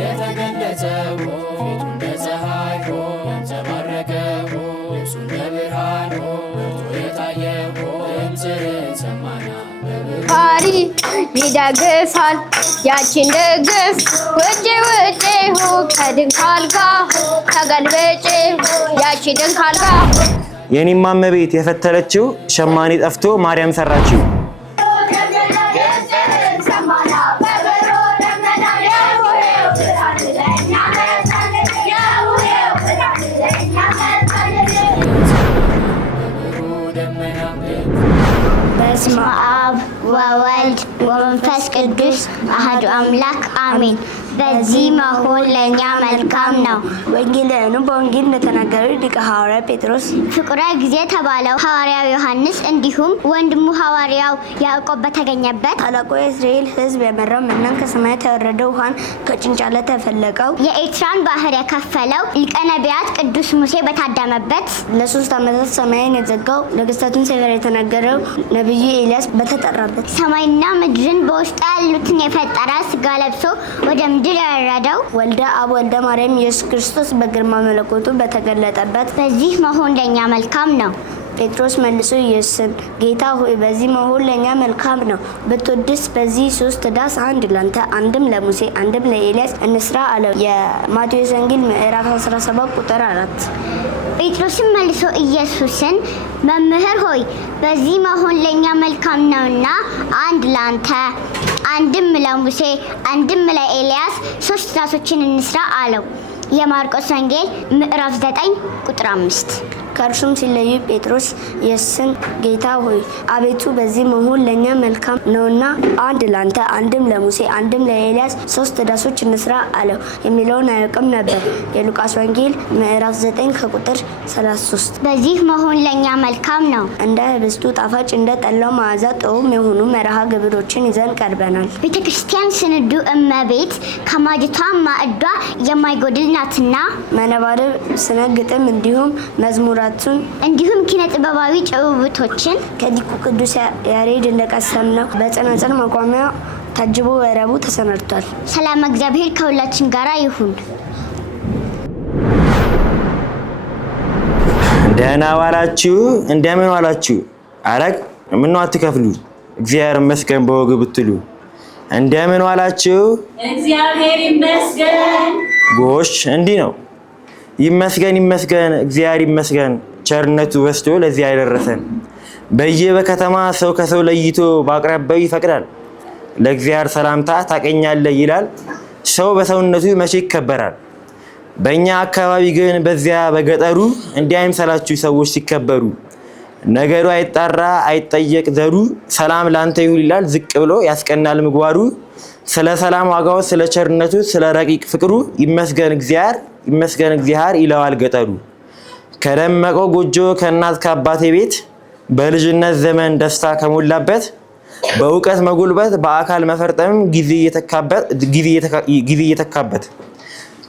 የተገለጸው ፊቱ እንደ ፀሐይ ያንጸባረቀው ልብሱ እንደ ብርሃን በርቶ የታየው ድምፅህን ሰማና ፈጣሪ ይደግሳል ያችን ድግስ ውጪ ከድንኳን ጋር ተገልብጬ ያቺ ድንኳን ጋር የኔማ እመቤት የፈተለችው ሸማኔ ጠፍቶ ማርያም ሰራችው። በስመ አብ ወወልድ ወመንፈስ ቅዱስ አሐዱ አምላክ አሜን። በዚህ መሆን ለእኛ መልካም ነው። ወንጌላውያኑ በወንጌል እንደተናገሩ ሊቀ ሐዋርያት ጴጥሮስ፣ ፍቁረ ጊዜ የተባለው ሐዋርያው ዮሐንስ እንዲሁም ወንድሙ ሐዋርያው ያዕቆብ በተገኘበት ታላቁ የእስራኤል ሕዝብ የመራው መናን ከሰማያት ያወረደው ውሃን ከጭንጫ ላይ ተፈለቀው የኤርትራን ባህር የከፈለው ሊቀ ነቢያት ቅዱስ ሙሴ በታደመበት ለ3 ዓመታት ሰማይን የዘጋው ነገሥታቱን ሰይፈር የተናገረው ነቢዩ ኤልያስ በተጠራበት ሰማይና ምድርን በውስጡ ያሉትን የፈጠረ ሥጋ ለብሶ ወደ ምድር ያወረደው ወልደ አብ ወልደ ማርያም ኢየሱስ ክርስቶስ በግርማ መለኮቱ በተገለጠበት በዚህ መሆን ለእኛ መልካም ነው። ጴጥሮስ መልሶ ኢየሱስን ጌታ ሆይ በዚህ መሆን ለእኛ መልካም ነው፣ ብትወድስ በዚህ 3 ዳስ አንድ ላንተ አንድም ለሙሴ አንድም ለኤልያስ እንስራ አለው። የማቴዎስ ወንጌል ምዕራፍ 17 ቁጥር 4። ጴጥሮስም መልሶ ኢየሱስን መምህር ሆይ በዚህ መሆን ለእኛ መልካም ነውና አንድ ላንተ አንድም ለሙሴ አንድም ለኤልያስ 3 ዳሶችን እንስራ አለው። የማርቆስ ወንጌል ምዕራፍ 9 ቁጥር 5። ከእርሱም ሲለዩ ጴጥሮስ ኢየሱስን ጌታ ሆይ አቤቱ በዚህ መሆን ለእኛ መልካም ነውና አንድ ላንተ አንድም ለሙሴ አንድም ለኤልያስ 3 ዳሶች እንስራ አለው የሚለውን አያውቅም ነበር። የሉቃስ ወንጌል ምዕራፍ 9 ከቁጥር 33። በዚህ መሆን ለእኛ መልካም ነው። እንደ ህብስቱ ጣፋጭ እንደ ጠላው መዓዛ ጥዑም የሆኑ መርሃ ግብሮችን ይዘን ቀርበናል። ቤተ ክርስቲያን ስንዱ እመቤት ከማጀቷ ማዕዷ የማይጎድል ናትና መነባንብ፣ ስነ ግጥም እንዲሁም መዝሙራቱን እንዲሁም ኪነ ጥበባዊ ጭውውቶችን ከሊቁ ቅዱስ ያሬድ እንደቀሰምነው በጸናጽል መቋሚያ ታጅቦ ወረቡ ተሰናድቷል። ሰላም እግዚአብሔር ከሁላችን ጋር ይሁን። ደህና ዋላችሁ? እንደምን ዋላችሁ? አረግ ምን ነው አትከፍሉ? እግዚአብሔር ይመስገን በወግ ብትሉ እንደምን ዋላችሁ? እግዚአብሔር ይመስገን። ጎሽ እንዲህ ነው። ይመስገን ይመስገን እግዚአብሔር ይመስገን ቸርነቱ በስቶ ለዚህ ያደረሰን። በየበከተማ ሰው ከሰው ለይቶ ባቅራባው ይፈቅዳል። ለእግዚአብሔር ሰላምታ ታቀኛለህ ይላል። ሰው በሰውነቱ መቼ ይከበራል? በእኛ አካባቢ ግን በዚያ በገጠሩ እንዲህ አይምሰላችሁ ሰዎች ሲከበሩ። ነገሩ አይጣራ አይጠየቅ ዘሩ። ሰላም ላንተ ይሁን ይላል ዝቅ ብሎ ያስቀናል ምግባሩ። ስለ ሰላም ዋጋው ስለ ቸርነቱ ስለ ረቂቅ ፍቅሩ ይመስገን እግዚአብሔር ይለዋል ገጠሩ። ከደመቀው ጎጆ ከእናት ከአባቴ ቤት በልጅነት ዘመን ደስታ ከሞላበት በእውቀት መጎልበት በአካል መፈርጠም ጊዜ እየተካበት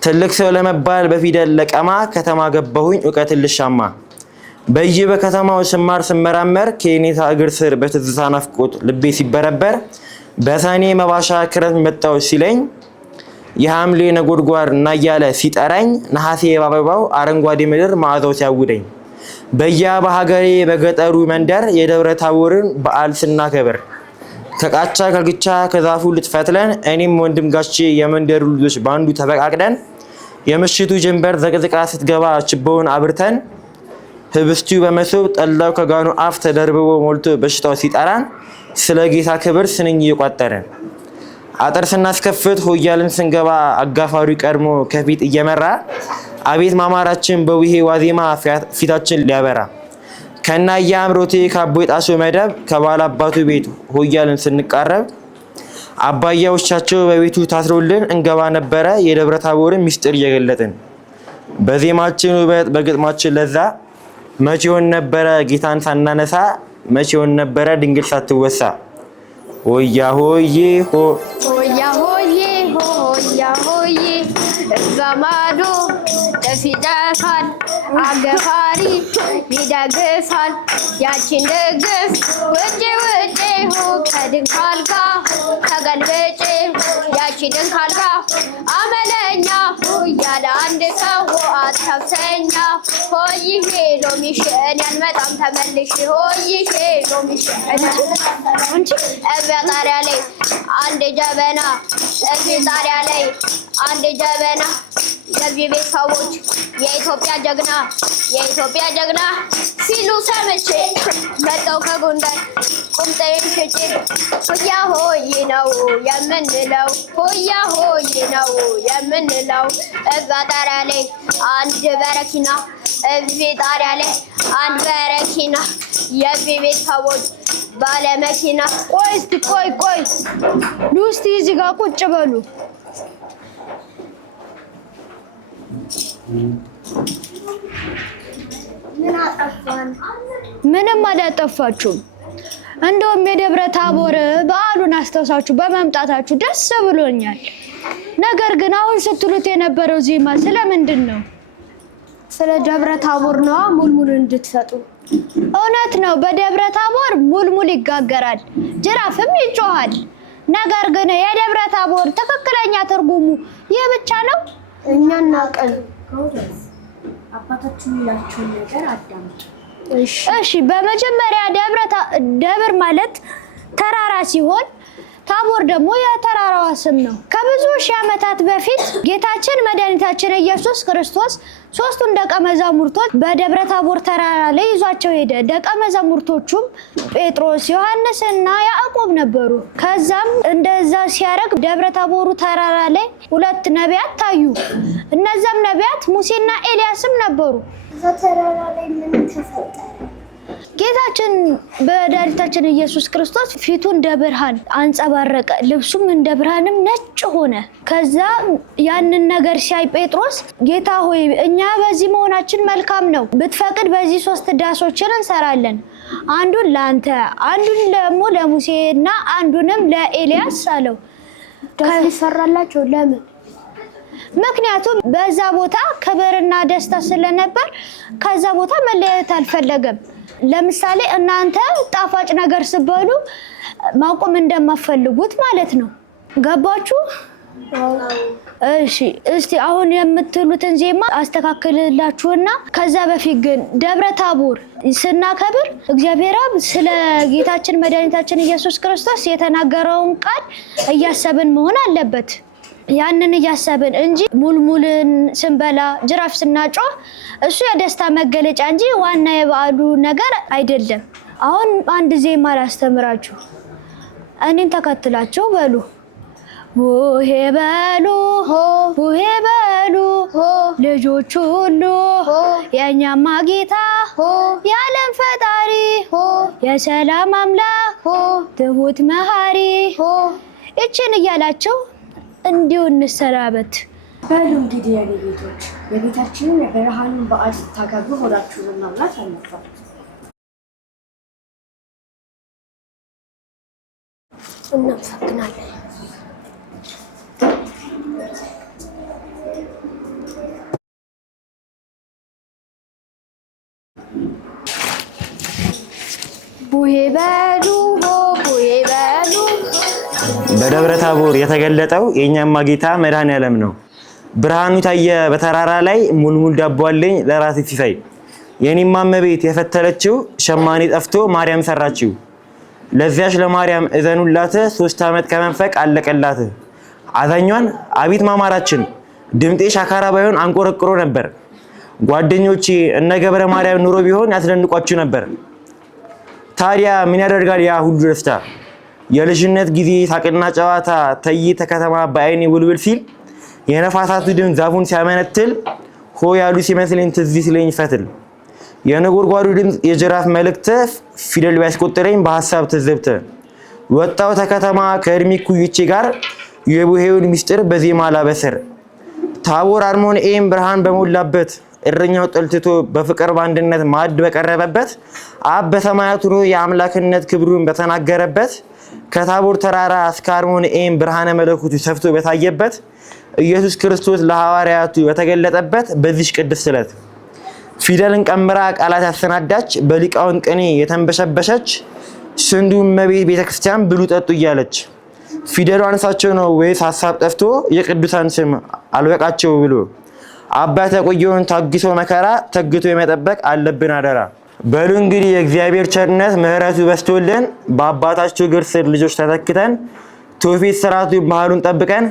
ትልቅ ሰው ለመባል በፊደል ለቀማ ከተማ ገባሁኝ እውቀትን ልሻማ። በየበከተማው ስማር ስመራመር ከኔታ እግር ስር በትዝታ ናፍቆት ልቤ ሲበረበር በሰኔ መባሻ ክረምት መጣው ሲለኝ የሐምሌ ነጎድጓድ እና እያለ ሲጠራኝ ነሐሴ አበባው አረንጓዴ ምድር ማዕዛው ሲያውደኝ በየሀገሬ በገጠሩ መንደር የደብረ ታቦርን በዓል ስናከብር ከቃቻ ከግቻ ከዛፉ ልትፈትለን እኔም ወንድም ጋሼ የመንደሩ ልጆች ባንዱ ተበቃቅደን የምሽቱ ጀንበር ዘቅዝቃ ስትገባ ችቦውን አብርተን ህብስቱ በመሶብ ጠላው ከጋኑ አፍ ተደርብቦ ሞልቶ በሽታው ሲጠራን ስለ ጌታ ክብር ስንኝ እየቋጠረን አጥር ስናስከፍት ሆያልን ስንገባ አጋፋሪ ቀድሞ ከፊት እየመራ አቤት ማማራችን በውሄ ዋዜማ ፊታችን ሊያበራ ከናያ አምሮቴ ካቦይ ጣሶ መደብ ከባል አባቱ ቤት ሆያልን ስንቃረብ አባያዎቻቸው በቤቱ ታስሮልን እንገባ ነበረ የደብረ ታቦርን ሚስጥር እየገለጥን በዜማችን ውበት በግጥማችን ለዛ መቼውን ነበረ ጌታን ሳናነሳ መቼውን ነበረ ድንግል ሳትወሳ ሆያ ሆዬ ሆ ሆያ ሆዬ ሆያ ሆዬ ዘማዶ ደስ ይደሳል አገፋሪ ይደግሳል ያችን ድግስ ውጪ ከድንኳን ጋር ተገልብጬ ያቺ ድንኳን ጋር አመለ ሆይሄ ሎሚሽ እኔ አልመጣም ተመልሼ ሆይሄ ሎሚሽ አንቺ ጣሪያ ላይ አንድ ጀበና ጣሪያ ላይ አንድ ጀበና የዚህ ቤት ሰዎች የኢትዮጵያ ጀግና ሲሉ ሰምቼ መጣሁ ከጎንደር ቁምጣዬን ሽጬ ሆያ ሆይ ነው የምንለው ሆያ ሆይ ነው የምንለው እዛ ጣሪያ ላይ አንድ በረኪና እዚህ ጣሪያ ላይ አንድ በረኪና የዚህ ቤት ሰዎች ባለ መኪና ቆይ እስቲ ቆይ ኑ እስቲ እዚህ ጋር ቁጭ በሉ። ምንም አላጠፋችሁም። እንደውም የደብረ ታቦር በዓሉን አስተውሳችሁ በመምጣታችሁ ደስ ብሎኛል። ነገር ግን አሁን ስትሉት የነበረው ዜማ ስለምንድን ነው? ስለ ደብረ ታቦር ነው ሙልሙል እንድትሰጡ። እውነት ነው። በደብረ ታቦር ሙልሙል ይጋገራል፣ ጅራፍም ይጮሃል። ነገር ግን የደብረ ታቦር ትክክለኛ ትርጉሙ ይህ ብቻ ነው? እኛ እናቀል አባታችን ይላችሁን ነገር አዳምጡ። እሺ በመጀመሪያ ደብር ማለት ተራራ ሲሆን ታቦር ደግሞ የተራራዋ ስም ነው። ከብዙ ሺህ ዓመታት በፊት ጌታችን መድኃኒታችን ኢየሱስ ክርስቶስ ሶስቱን ደቀ መዛሙርቶች በደብረ ታቦር ተራራ ላይ ይዟቸው ሄደ። ደቀ መዛሙርቶቹም ጴጥሮስ፣ ዮሐንስና ያዕቆብ ነበሩ። ከዛም እንደዛ ሲያደርግ ደብረ ታቦሩ ተራራ ላይ ሁለት ነቢያት ታዩ። እነዛም ነቢያት ሙሴና ኤልያስም ነበሩ። ተራራ ላይ ምን ተፈጠረ? ጌታችን መድኃኒታችን ኢየሱስ ክርስቶስ ፊቱ እንደ ብርሃን አንጸባረቀ፣ ልብሱም እንደ ብርሃንም ነጭ ሆነ። ከዛ ያንን ነገር ሲያይ ጴጥሮስ ጌታ ሆይ እኛ በዚህ መሆናችን መልካም ነው፣ ብትፈቅድ በዚህ 3 ዳሶችን እንሰራለን፣ አንዱን ለአንተ፣ አንዱን ደግሞ ለሙሴና አንዱንም ለኤልያስ አለው። ዳስ ይሰራላቸው ለምን? ምክንያቱም በዛ ቦታ ክብርና ደስታ ስለነበር ከዛ ቦታ መለየት አልፈለገም። ለምሳሌ እናንተ ጣፋጭ ነገር ስትበሉ ማቆም እንደማፈልጉት ማለት ነው። ገባችሁ? እሺ እስቲ አሁን የምትሉትን ዜማ አስተካክልላችሁና ከዛ በፊት ግን ደብረ ታቦር ስናከብር እግዚአብሔር አብ ስለ ጌታችን መድኃኒታችን ኢየሱስ ክርስቶስ የተናገረውን ቃል እያሰብን መሆን አለበት። ያንን እያሰብን እንጂ ሙልሙልን ስንበላ ጅራፍ ስናጮህ እሱ የደስታ መገለጫ እንጂ ዋና የበዓሉ ነገር አይደለም። አሁን አንድ ዜማ ላስተምራችሁ፣ እኔን ተከትላችሁ በሉ። ሆሄ በሉ ሆሄ በሉ ልጆች ሁሉ የእኛማ ጌታ የዓለም ፈጣሪ የሰላም አምላክ ትሁት መሐሪ። እችን እያላችሁ እንዲሁ እንሰራበት። በሉ እንግዲህ የኔ ቤቶች የጌታችንን የብርሃኑን በዓል ስታከብሩ ሆዳችሁን መሙላት አለባችሁ። እናመሰግናለን። ቡሄ በሉ ቡሄ በሉ። በደብረ ታቦር የተገለጠው የኛማ ጌታ መድኃኔዓለም ነው። ብርሃኑ ታየ በተራራ ላይ ሙልሙል ዳቦ አለኝ ለራሴ ሲሳይ። የኔማ እመቤት የፈተለችው ሸማኔ ጠፍቶ ማርያም ሰራችው። ለዚያች ለማርያም እዘኑላት 3 ዓመት ከመንፈቅ አለቀላት። አዛኟን አቤት ማማራችን ድምጤ ሻካራ ባይሆን አንቆረቅሮ ነበር። ጓደኞቼ እነ ገብረ ማርያም ኑሮ ቢሆን ያስደንቋችሁ ነበር። ታዲያ ምን ያደርጋል ያ ሁሉ ደስታ፣ የልጅነት ጊዜ ሳቅና ጨዋታ ተይተ ከተማ በአይኔ ውልውል ሲል የነፋሳቱ ድምፅ ዛፉን ሲያመነትል ሆ ያሉ ሲመስለኝ ትዝ ሲለኝ ፈትል የነጎድጓዱ ድምፅ የጅራፍ መልእክት ፊደል ቢያስቆጥረኝ በሐሳብ ትዝብት ወጣው ተከተማ ከእድሜ ኩይቼ ጋር የቡሄውን ሚስጥር በዜማ ላበስር ታቦር አርሞንኤም ብርሃን በሞላበት እረኛው ጠልትቶ በፍቅር በአንድነት ማዕድ በቀረበበት አብ በሰማያት ሆኖ የአምላክነት ክብሩን በተናገረበት ከታቦር ተራራ እስከ አርሞንኤም ብርሃነ መለኮቱ ሰፍቶ በታየበት ኢየሱስ ክርስቶስ ለሐዋርያቱ በተገለጠበት በዚህ ቅድስት ዕለት ፊደልን ቀምራ ቃላት ያሰናዳች በሊቃውን ቅኔ የተንበሸበሸች ስንዱ እመቤት ቤተክርስቲያን ብሉ ጠጡ እያለች ፊደሉ አንሳቸው ነው ወይስ ሐሳብ ጠፍቶ የቅዱሳን ስም አልበቃቸው ብሎ አባት የቆየውን ታግሶ መከራ ተግቶ የመጠበቅ አለብን አደራ። በሉ እንግዲህ የእግዚአብሔር ቸርነት ምሕረቱ በስቶልን በአባታችሁ እግር ስር ልጆች ተተክተን ትውፊት ስርዓቱን ባህሉን ጠብቀን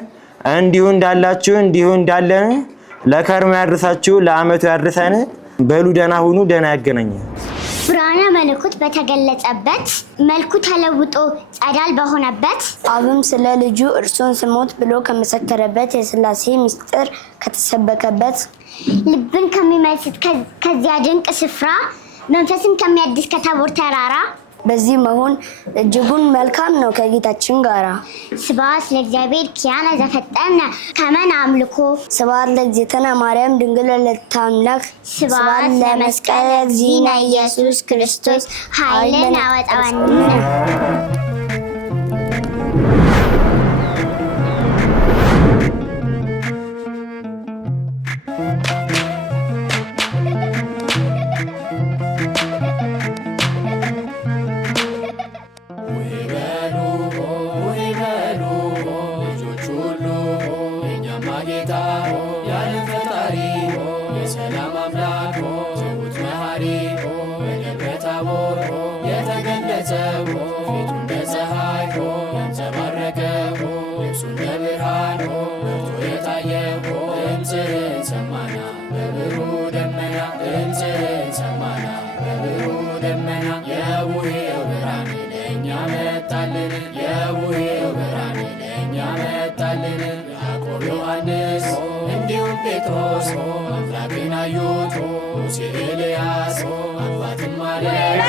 እንዲሁ እንዳላችሁ እንዲሁ እንዳለን ለከርሞ ያድርሳችሁ ለዓመቱ ያድርሰን። በሉ ደህና ሁኑ፣ ደህና ያገናኘን። ብርሃነ መለኮት በተገለጸበት መልኩ ተለውጦ ጸዳል በሆነበት አብም ስለ ልጁ እርሱን ስሞት ብሎ ከመሰከረበት የሥላሴ ምስጢር ከተሰበከበት ልብን ከሚመስጥ ከዚያ ድንቅ ስፍራ መንፈስን ከሚያድስ ከታቦር ተራራ በዚህ መሆን እጅጉን መልካም ነው ከጌታችን ጋራ። ስብሐት ለእግዚአብሔር ኪያነ ዘፈጠነ ከመን አምልኮ ስብሐት ለእግዝእትነ ማርያም ድንግል ወለተ አምላክ ስብሐት ለመስቀለ እግዚእነ ኢየሱስ ክርስቶስ ኃይልን አወጣወነ። ጴጥሮስ አምላክን አዩት ሙሴ ኤልያስ አባትም ማለት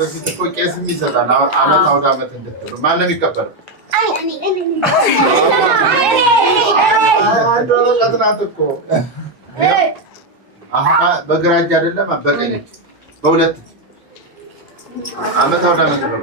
በፊት እኮ ቄስም ይሰጣል። ዓመት አውደ ዓመት እንድትሉ ማን ነው የሚቀበለው? አንድ ወረቀት ናት እኮ በግራ እጅ አይደለም በቀኝ እጅ በሁለት ዓመት አውደ ዓመት ነው።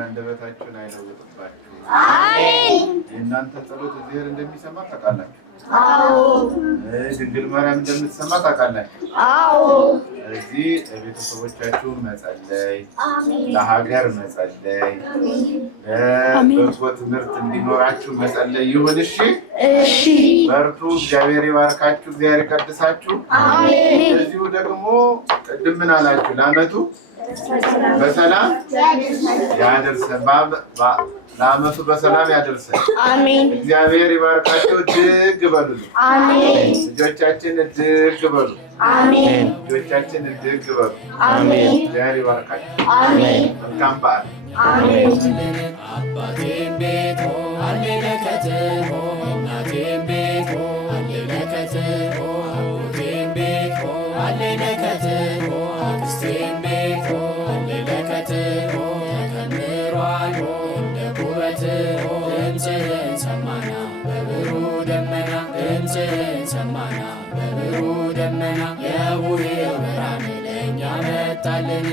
አንደበታችሁን አይለውጥባችሁ። አሜን። የእናንተ ጸሎት እግዚአብሔር እንደሚሰማ ታውቃላችሁ። አዎ። ድንግል ማርያም እንደምትሰማ ታውቃላችሁ? አዎ። ስለዚህ ለቤተሰቦቻችሁ መጸለይ፣ ለሀገር መጸለይ፣ ለበጎ ትምህርት እንዲኖራችሁ መጸለይ ይሁን። እሺ፣ እሺ። በርቱ። እግዚአብሔር ይባርካችሁ፣ እግዚአብሔር ይቀድሳችሁ። አሜን። እዚሁ ደግሞ ቅድም ምን አላችሁ? ለዓመቱ በሰላም ያደርሰን። ለዓመቱ በሰላም ያደርሰን። አሜን። እግዚአብሔር ይባርካችሁ። እድግ በሉ። አሜን። ልጆቻችን እድግ በሉ። አሜን። ልጆቻችን እድግ በሉ። አሜን። እግዚአብሔር ይባርካችሁ። አሜን። መልካም በዓል። አሜን። አባቴም ቤት አለ ለከትሞ እናቴም ቤት አለ ለከትሞ አጎቴም ቤት አለ ለከትሞ አክስቴም ቤት አለ ለከትሞ ተከምሯል እንደ ኩበት ድምፅህን ሰማና በብሩህ ደመና ድምፅህን ሰማና በብሩህ ደመና የቡሄው ብርሃን ለእኛ መጣልን።